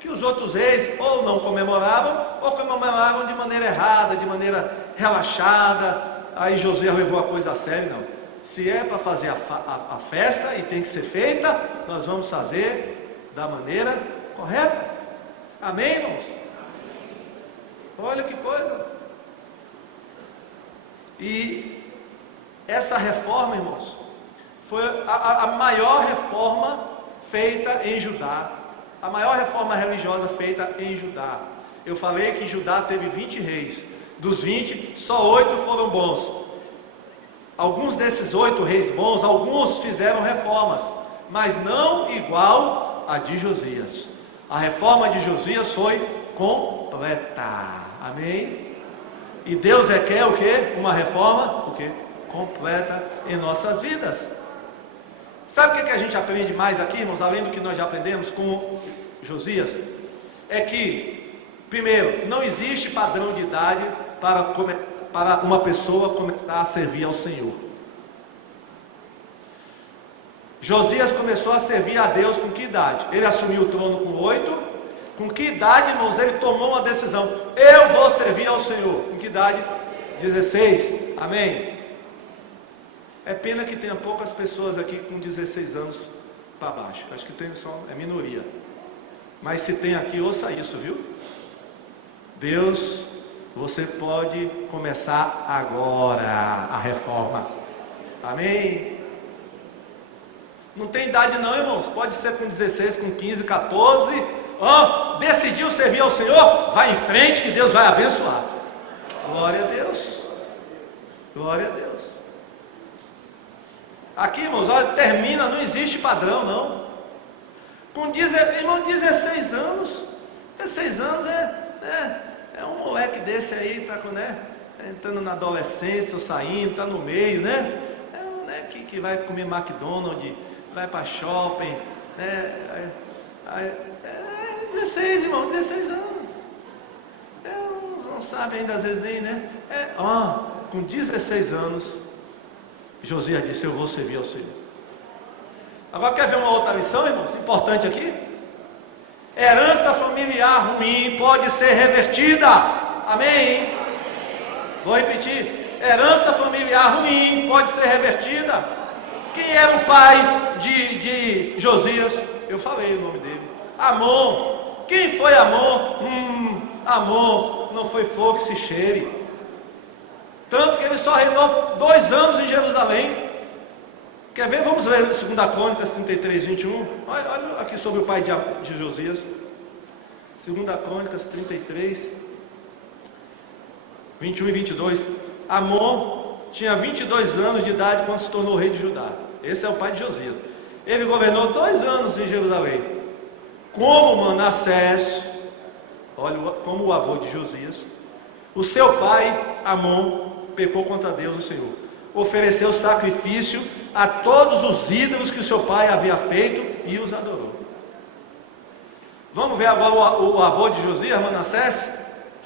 que os outros reis ou não comemoravam, ou comemoravam de maneira errada, de maneira relaxada. Aí Josias levou a coisa a sério. Não, se é para fazer a festa e tem que ser feita, nós vamos fazer da maneira correta. Amém, irmãos? Olha que coisa. E Essa reforma, irmãos, foi a maior reforma feita em Judá, a maior reforma religiosa feita em Judá. Eu falei que Judá teve 20 reis, dos 20, só 8 foram bons. Alguns desses 8 reis bons, alguns fizeram reformas, mas não igual a de Josias. A reforma de Josias foi completa, amém? E Deus quer o quê? Uma reforma, o quê? Completa em nossas vidas. Sabe o que a gente aprende mais aqui, irmãos, além do que nós já aprendemos com Josias? É que, primeiro, não existe padrão de idade para uma pessoa começar a servir ao Senhor. Josias começou a servir a Deus com que idade? Ele assumiu o trono com 8. Com que idade, irmãos, ele tomou uma decisão? Eu vou servir ao Senhor. Com que idade? 16. Amém? É pena que tenha poucas pessoas aqui com 16 anos para baixo. Acho que tem só, é minoria. Mas se tem aqui, ouça isso, viu? Deus, você pode começar agora a reforma. Amém? Não tem idade não, irmãos. Pode ser com 16, com 15, 14. Decidiu servir ao Senhor? Vai em frente que Deus vai abençoar. Glória a Deus. Glória a Deus. Aqui, irmãos, olha, termina, não existe padrão, não. Com 16 anos, 16 anos é um moleque desse aí, tá, né, entrando na adolescência ou saindo, tá no meio, né? É um moleque que vai comer McDonald's, vai para shopping, né? 16, irmão, 16 anos. Não sabe ainda, às vezes nem, né? Com 16 anos, Josias disse: eu vou servir ao Senhor. Agora quer ver uma outra lição, irmãos? Importante aqui. Herança familiar ruim pode ser revertida. Amém? Vou repetir. Herança familiar ruim pode ser revertida. Quem era o pai de Josias? Eu falei o nome dele. Amon. Quem foi Amon? Amon não foi fogo que se cheire. Tanto que ele só reinou 2 anos em Jerusalém. Quer ver? Vamos ver 2 Crônicas 33, 21. Olha aqui sobre o pai de Josias. 2 Crônicas 33, 21 e 22. Amon tinha 22 anos de idade quando se tornou rei de Judá. Esse é o pai de Josias. Ele governou 2 anos em Jerusalém. Como Manassés, olha, como o avô de Josias, o seu pai, Amon, pecou contra Deus, o Senhor. Ofereceu sacrifício a todos os ídolos que o seu pai havia feito e os adorou. Vamos ver agora o avô de Josias, Manassés,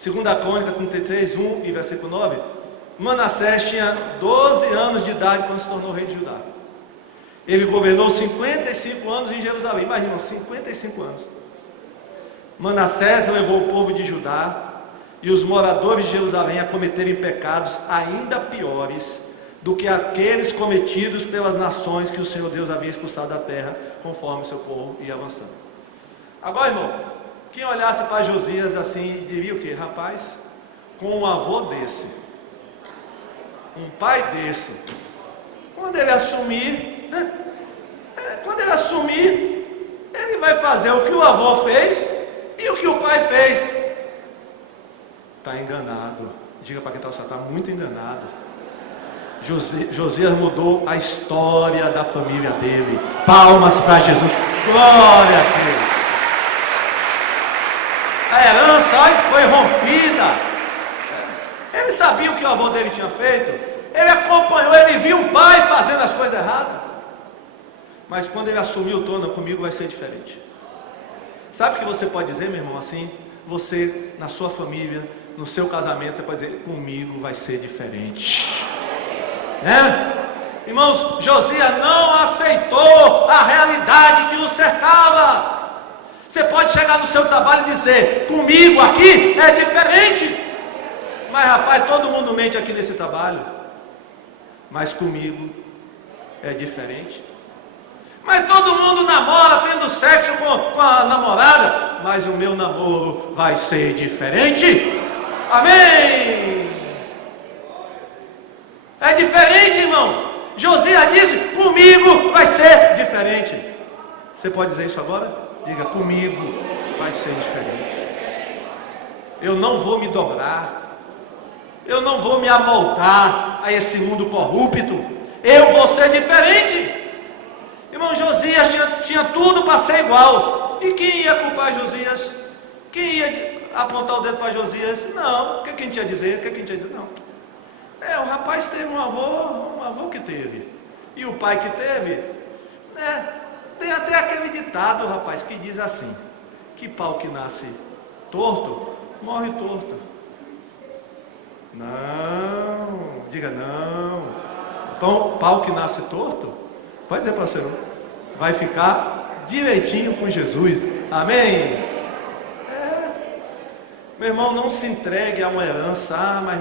2 Crônica 33, 1 e versículo 9. Manassés tinha 12 anos de idade quando se tornou rei de Judá. Ele governou 55 anos em Jerusalém. Imagina, 55 anos. Manassés levou o povo de Judá e os moradores de Jerusalém a cometerem pecados ainda piores do que aqueles cometidos pelas nações que o Senhor Deus havia expulsado da terra, conforme o seu povo ia avançando. Agora, irmão, quem olhasse para Josias assim, diria o quê? Rapaz, com um avô desse, um pai desse, quando ele assumir, ele vai fazer o que o avô fez e o que o pai fez. Está enganado. Diga para quem está está muito enganado. Josias mudou a história da família dele. Palmas para Jesus. Glória a Deus. A herança foi rompida. Ele sabia o que o avô dele tinha feito. Ele acompanhou, ele viu o pai fazendo as coisas erradas. Mas quando ele assumiu o trono, comigo vai ser diferente. Sabe o que você pode dizer, meu irmão? Assim, você, na sua família, no seu casamento, você pode dizer: comigo vai ser diferente. Irmãos, Josias não aceitou a realidade que o cercava. Você pode chegar no seu trabalho e dizer: comigo aqui é diferente. Mas rapaz, todo mundo mente aqui nesse trabalho. Mas comigo é diferente. Mas todo mundo namora tendo sexo com a namorada. Mas o meu namoro vai ser diferente. Amém. É diferente, irmão. Josias disse: comigo vai ser diferente. Você pode dizer isso agora? Diga: comigo vai ser diferente. Eu não vou me dobrar, eu não vou me amoldar a esse mundo corrupto. Eu vou ser diferente. Irmão, Josias tinha tudo para ser igual. E quem ia culpar Josias? Quem ia apontar o dedo para Josias? Não. O que a gente ia dizer? Não. O rapaz teve um avô que teve. E o pai que teve, né? Tem até aquele ditado, rapaz, que diz assim: que pau que nasce torto, morre torto. Não, diga não. Então, pau que nasce torto, pode dizer para você, vai ficar direitinho com Jesus. Amém? Meu irmão, não se entregue a uma herança. Mas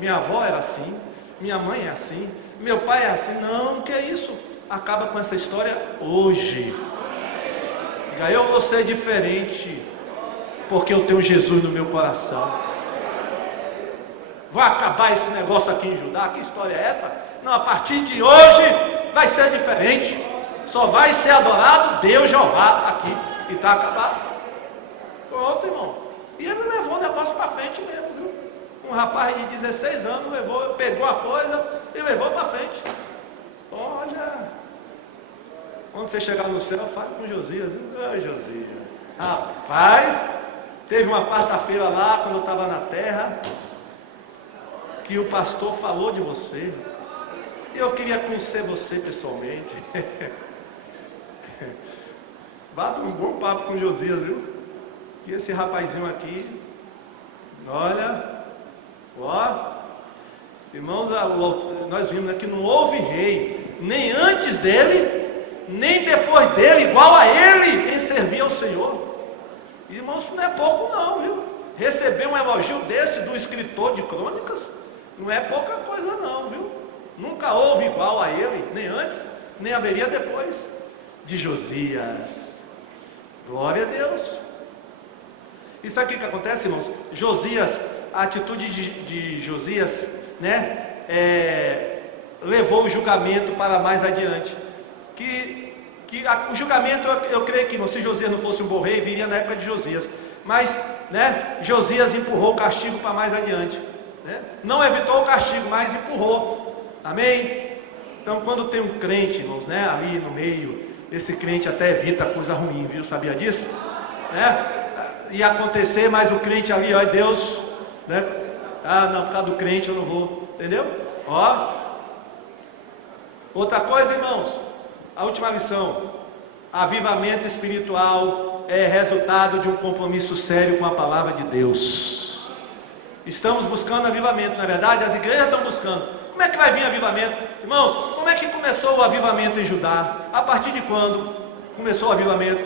minha avó era assim, minha mãe é assim, meu pai é assim. Não, que é isso? Acaba com essa história hoje. Diga: eu vou ser diferente, porque eu tenho Jesus no meu coração. Vai acabar esse negócio aqui em Judá? Que história é essa? Não, a partir de hoje vai ser diferente. Só vai ser adorado Deus Jeová aqui. E está acabado. Pronto, irmão. E ele levou o negócio para frente mesmo, viu? Um rapaz de 16 anos pegou a coisa e levou para frente. Olha, quando você chegar no céu, fale com Josias, viu? Ai, Josias. Rapaz, teve uma quarta-feira lá, quando eu estava na terra, que o pastor falou de você. Eu queria conhecer você pessoalmente. Bata um bom papo com Josias, viu? Que esse rapazinho aqui, olha, irmãos, nós vimos que não houve rei, nem antes dele, nem depois dele, igual a ele, em servir ao Senhor. Irmãos, isso não é pouco não, viu? Receber um elogio desse do escritor de crônicas, não é pouca coisa não, viu? Nunca houve igual a ele, nem antes, nem haveria depois de Josias. Glória a Deus. E sabe o que acontece, irmãos? Josias, a atitude de Josias, né? Levou o julgamento para mais adiante. O julgamento, eu creio que, irmão, se Josias não fosse um bom rei, viria na época de Josias. Mas, né? Josias empurrou o castigo para mais adiante. Né? Não evitou o castigo, mas empurrou. Amém? Então, quando tem um crente, irmãos, né? Ali no meio, esse crente até evita coisa ruim, viu? Sabia disso? Né? Ia acontecer, mas o crente ali, ó, Deus, né? Não, por causa do crente eu não vou, entendeu? Outra coisa, irmãos, a última lição: avivamento espiritual é resultado de um compromisso sério com a palavra de Deus. Estamos buscando avivamento, na verdade, as igrejas estão buscando. Como é que vai vir avivamento? Irmãos, como é que começou o avivamento em Judá? A partir de quando começou o avivamento?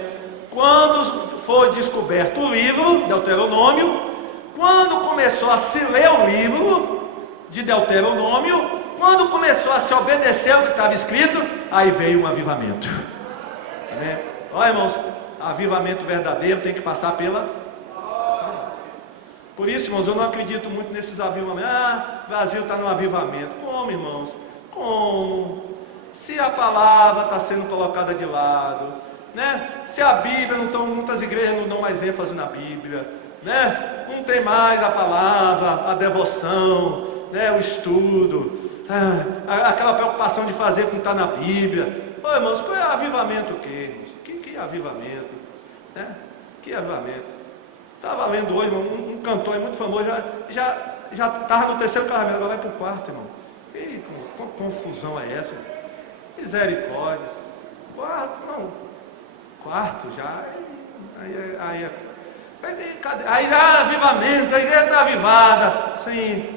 Quando foi descoberto o livro, Deuteronômio, quando começou a se ler o livro de Deuteronômio, quando começou a se obedecer ao que estava escrito, aí veio um avivamento. Amém? Olha, irmãos, avivamento verdadeiro tem que passar pela... Por isso, irmãos, eu não acredito muito nesses avivamentos. O Brasil está no avivamento. Como, irmãos? Como? Se a palavra está sendo colocada de lado, né? Se a Bíblia, muitas igrejas não dão mais ênfase na Bíblia, né? Não tem mais a palavra, a devoção, né? O estudo, aquela preocupação de fazer como está na Bíblia. Ô, irmãos, qual é avivamento o quê, irmãos? Que avivamento? Né? Que avivamento? Estava lendo hoje, irmão, um cantor muito famoso, já estava no terceiro casamento, agora vai para o quarto, irmão. E que confusão é essa? Misericórdia. Quarto já. Aí avivamento, a igreja está avivada. Sim,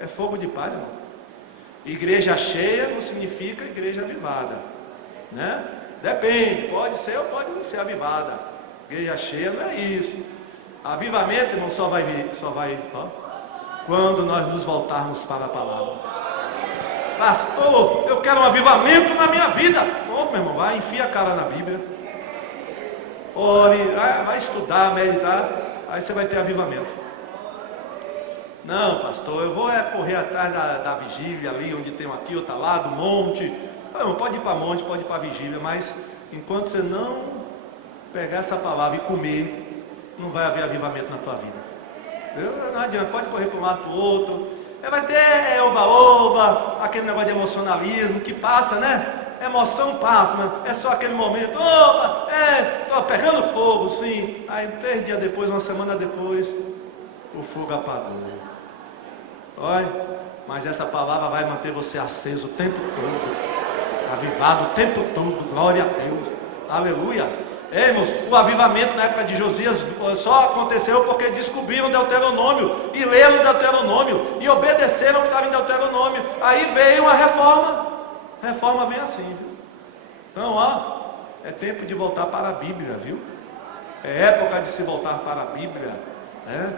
é fogo de palha, irmão. Igreja cheia não significa igreja avivada, né? Depende, pode ser ou pode não ser avivada. Igreja cheia não é isso. Avivamento, irmão, só vai quando nós nos voltarmos para a palavra. Pastor, eu quero um avivamento na minha vida. Pronto, meu irmão, vai, enfia a cara na Bíblia. Ore, vai estudar, meditar, aí você vai ter avivamento. Não, pastor, eu vou correr atrás da vigília ali, onde tem um aqui, outro lá, do monte. Não, pode ir para monte, pode ir para vigília, mas enquanto você não pegar essa palavra e comer, não vai haver avivamento na tua vida. Não adianta, pode correr para um lado para o outro. Vai ter oba-oba, aquele negócio de emocionalismo que passa, né? Emoção passa, mas é só aquele momento, opa, estou pegando fogo, sim. Aí 3 dias depois, uma semana depois, o fogo apagou. Olha, mas essa palavra vai manter você aceso o tempo todo, avivado o tempo todo, glória a Deus, aleluia. Irmãos, o avivamento na época de Josias só aconteceu porque descobriram Deuteronômio e leram Deuteronômio e obedeceram o que estava em Deuteronômio. Aí veio uma reforma. Reforma vem assim, viu? Então, é tempo de voltar para a Bíblia, viu? É época de se voltar para a Bíblia, né?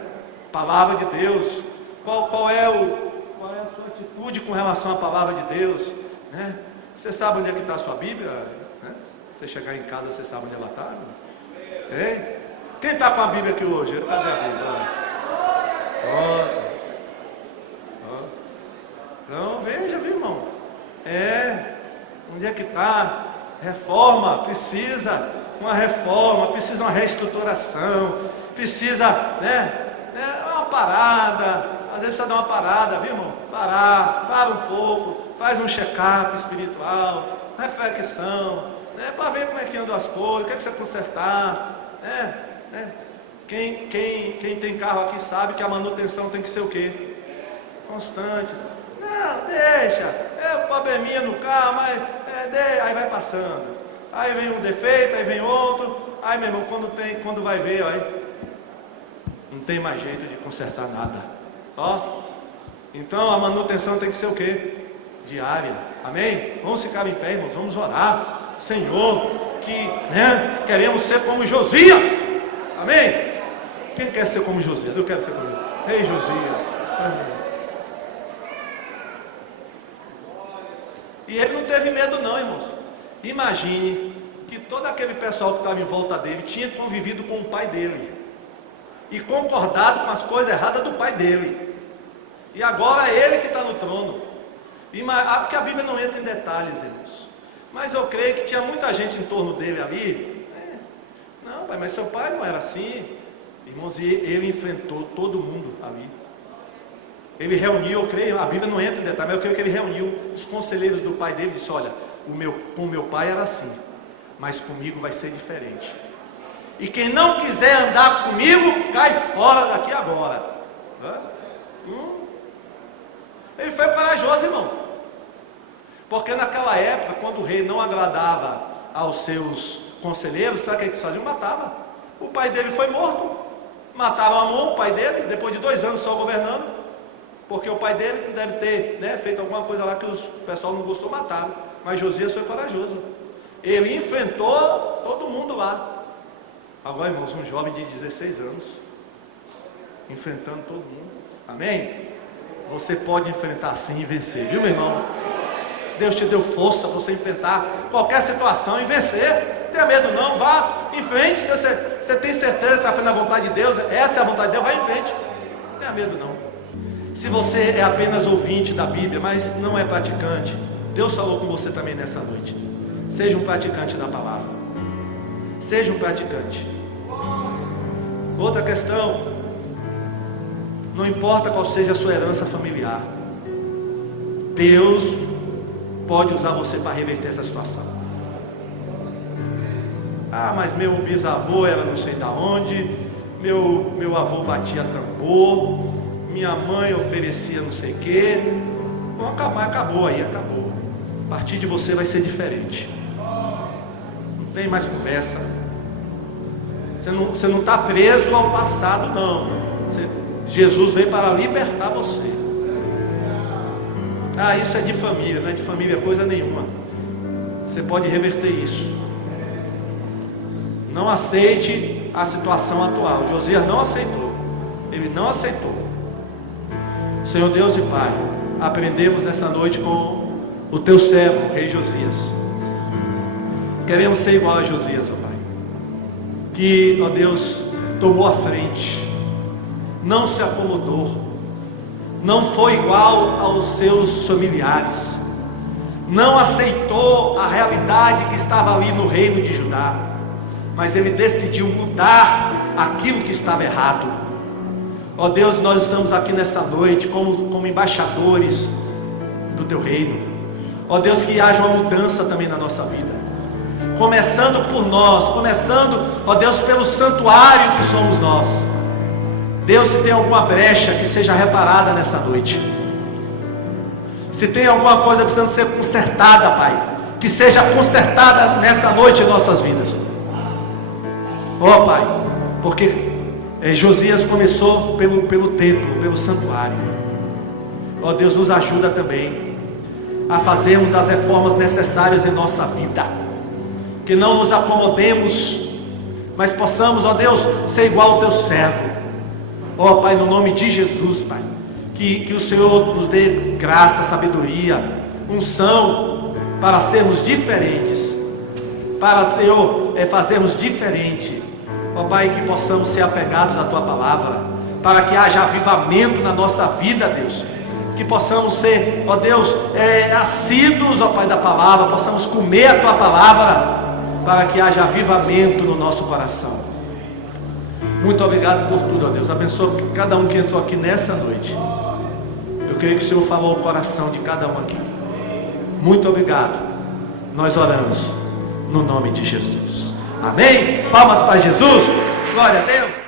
Palavra de Deus. Qual é a sua atitude com relação à palavra de Deus, né? Você sabe onde é que está a sua Bíblia? Né? Você chegar em casa, você sabe onde ela está? Hein? Quem está com a Bíblia aqui hoje? Cadê a Bíblia? Então, veja, viu, irmão? Onde é que está? Reforma, precisa uma reforma, precisa uma reestruturação, precisa, uma parada, às vezes precisa dar uma parada, viu, irmão? Para um pouco, faz um check-up espiritual, reflexão, para ver como é que andam as coisas, o que é que precisa consertar, Quem tem carro aqui sabe que a manutenção tem que ser o quê? Constante. Não, deixa, um probleminha no carro, mas aí vai passando. Aí vem um defeito, aí vem outro. Aí, meu irmão, quando vai ver, não tem mais jeito de consertar nada. Então a manutenção tem que ser o quê? Diária. Amém? Vamos ficar em pé, irmãos, vamos orar. Senhor, que queremos ser como Josias. Amém? Quem quer ser como Josias? Eu quero ser como Josias. Rei Josias. E ele não teve medo não, irmãos. Imagine que todo aquele pessoal que estava em volta dele tinha convivido com o pai dele e concordado com as coisas erradas do pai dele. E agora é ele que está no trono. Porque a Bíblia não entra em detalhes, irmãos. Mas eu creio que tinha muita gente em torno dele ali. Não, pai, mas seu pai não era assim. Irmãos, e ele enfrentou todo mundo ali. Ele reuniu, eu creio, a Bíblia não entra em detalhe, mas eu creio que ele reuniu os conselheiros do pai dele e disse: olha, com o meu pai era assim, mas comigo vai ser diferente. E quem não quiser andar comigo, cai fora daqui agora. Ele foi corajoso, irmãos. Porque naquela época, quando o rei não agradava aos seus conselheiros, sabe o que eles faziam? Matava. O pai dele foi morto. Mataram Amon, o pai dele, depois de 2 anos só governando. Porque o pai dele deve ter feito alguma coisa lá que o pessoal não gostou, mataram. Mas Josias foi corajoso. Ele enfrentou todo mundo lá. Agora, irmãos, um jovem de 16 anos, enfrentando todo mundo. Amém? Você pode enfrentar sim e vencer, viu, meu irmão? Deus te deu força para você enfrentar qualquer situação e vencer. Não tenha medo não, vá em frente. Se você tem certeza que está fazendo a vontade de Deus, essa é a vontade de Deus, vai em frente. Não tenha medo não. Se você é apenas ouvinte da Bíblia, mas não é praticante, Deus falou com você também nessa noite. Seja um praticante da palavra. Seja um praticante. Outra questão: não importa qual seja a sua herança familiar, Deus pode usar você para reverter essa situação. Mas meu bisavô era não sei da onde, meu avô batia tambor, minha mãe oferecia não sei o que. Bom, acabou. A partir de você vai ser diferente. Não tem mais conversa. Você não está preso ao passado, não. Jesus veio para libertar você. Isso é de família. Não é de família coisa nenhuma. Você pode reverter isso. Não aceite a situação atual. Josias não aceitou. Ele não aceitou. Senhor Deus e Pai, aprendemos nessa noite com o teu servo, rei Josias. Queremos ser igual a Josias, ó Pai, que, ó Deus, tomou a frente, não se acomodou, não foi igual aos seus familiares, não aceitou a realidade que estava ali no reino de Judá, mas ele decidiu mudar aquilo que estava errado. Ó Deus, nós estamos aqui nessa noite como embaixadores do teu reino. Ó Deus, que haja uma mudança também na nossa vida, começando por nós, começando, ó Deus, pelo santuário que somos nós. Deus, se tem alguma brecha, que seja reparada nessa noite. Se tem alguma coisa precisando ser consertada, Pai, que seja consertada nessa noite em nossas vidas. Ó Pai, porque Josias começou pelo templo, pelo santuário. Ó Deus, nos ajuda também a fazermos as reformas necessárias em nossa vida, que não nos acomodemos, mas possamos, ó Deus, ser igual ao teu servo. Ó Pai, no nome de Jesus, Pai, que o Senhor nos dê graça, sabedoria, unção, para sermos diferentes, para, Senhor, fazermos diferente. Ó Pai, que possamos ser apegados à tua palavra, para que haja avivamento na nossa vida, Deus. Que possamos ser, ó Deus, assíduos, ó Pai, da palavra, possamos comer a tua palavra, para que haja avivamento no nosso coração. Muito obrigado por tudo, ó Deus. Abençoa cada um que entrou aqui nessa noite. Eu creio que o Senhor falou ao coração de cada um aqui. Muito obrigado. Nós oramos no nome de Jesus. Amém? Palmas para Jesus. Glória a Deus.